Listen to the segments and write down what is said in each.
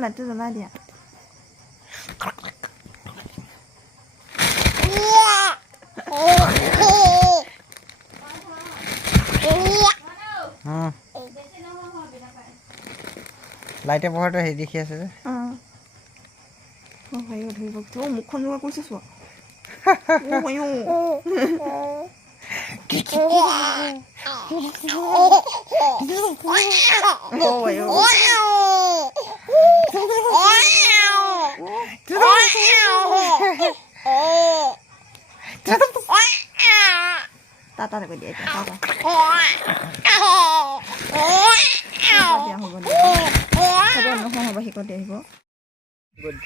লাইটটো জ্বলাই দিয়া লাইটে পোহৰটো হেৰি দেখি আছে যে মুখখন যোৱা কৰিছে চোৱা টাটা কৈ দিয়া এতিয়া টাটা হ'ব শিকতে আহিব গুড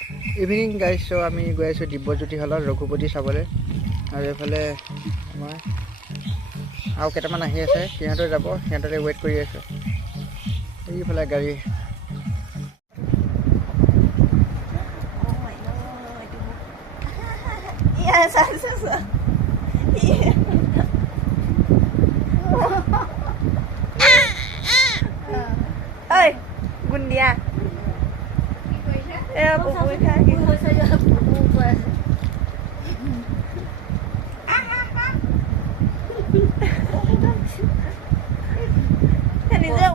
ইভিনিং গাইজ চ' আমি গৈ আছোঁ দিব্যজ্যোতি হলত ৰঘুপতি চাবলৈ আৰু এইফালে মই আৰু কেইটামান আহি আছে সিহঁতে যাব সিহঁততে ৱেইট কৰি আছোঁ এইফালে গাড়ী Yes,